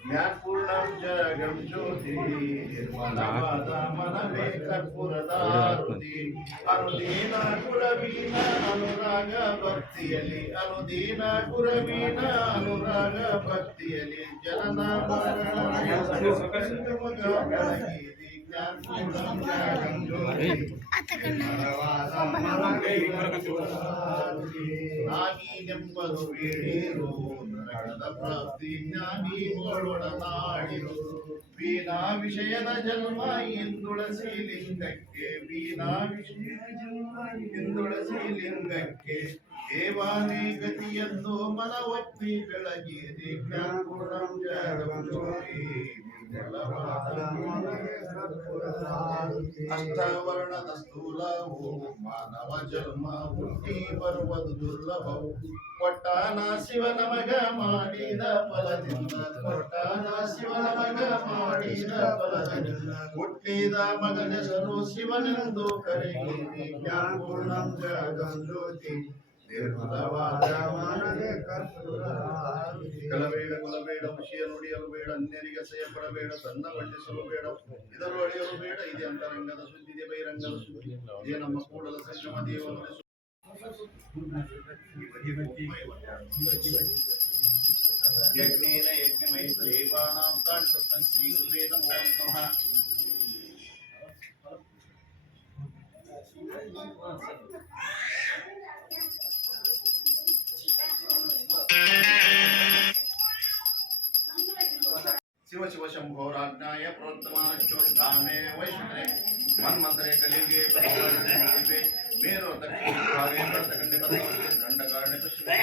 ज्ञानपूर्णं जगं ज्योति निर्मलवादामनमे कर्पूरदारुति अनुदीन गुरवीण अनुराग भक्तियಲಿ अनुदीन गुरवीण अनुराಗ ಭಕ್ತಿಯಲಿ ನಾನೀನೆಂಬುದು ಬೇಡೇರು ನರಕದ ಪ್ರಾಪ್ತಿ ಜ್ಞಾನಿಗಳೊಡನಾಡಿರು ವೀಣಾ ವಿಷಯದ ಜನ್ಮ ಇಂದುಳಸಿ ಲಿಂಗಕ್ಕೆ ವೀಣಾ ವಿಷಯದ ಜನ್ಮ ಇಂದುಳಸಿ ಲಿಂಗಕ್ಕೆ ದೇವಾನೇ ಗತಿಯೆಂದು ಮನವೊಪ್ಪಿ ಬೆಳಗಿರಿ ಜ್ಞಾನಪೂರ್ಣಂ ಜಗಂ ಜ್ಯೋತಿ ಅಷ್ಟವರ್ಣದ ಸ್ಥೂಲವು ಮಾನವ ಜನ್ಮ ಹುಟ್ಟಿ ಬರುವುದು ದುರ್ಲಭವು ಕೊಟ್ಟಾನ ಶಿವ ನಮಗ ಮಾಡಿದ ಫಲದಿಂದ ಕೊಟ್ಟಾನ ಶಿವ ನಮಗ ಮಾಡಿದ ಫಲದಿಂದ ಹುಟ್ಟಿದ ಮಗನೆಸರು ಶಿವನೆಂದು ಕರೆಯಿರಿ ಜ್ಞಾನಪೂರ್ಣಂ ಜಗಂ ಜ್ಯೋತಿ ನಿರ್ಮಲವಾದ ಮನಗೆ ಕಲಬೇಡ ಕೊಲಬೇಡ ವಿಷಯ ನುಡಿಯಲು ಬೇಡ ಅನ್ಯರಿಗೆ ಅಸಹ್ಯಪಡಬೇಡ ತನ್ನ ಬಣ್ಣಿಸಲು ಬೇಡ ಇದರು ಅಳೆಯಲು ಬೇಡ ಇದೆ ಅಂತರಂಗದ ಸುದ್ದಿದೆ ಬಹಿರಂಗದ ಸುದ್ದಿ ಇದೇ ನಮ್ಮ ಕೂಡಲ ಸಂಗಮ ದೇವರ ಯಜ್ಞೇನ ಯಜ್ಞಮಯ ದೇವಾನಾಂ ತಾಂತಸ್ಮೈ ಶ್ರೀ ಗುರುವೇ ನಮೋ ನಮಃ शिव शिव शंभो राज्ञाय प्रवर्तमानश्चोद्धामे वैष्णवे मन्मंतरे कलियुगे प्रवर्तते मेरो दक्षिण भागे प्रतकंडे पद्मवती दंडकारणे पश्चिमे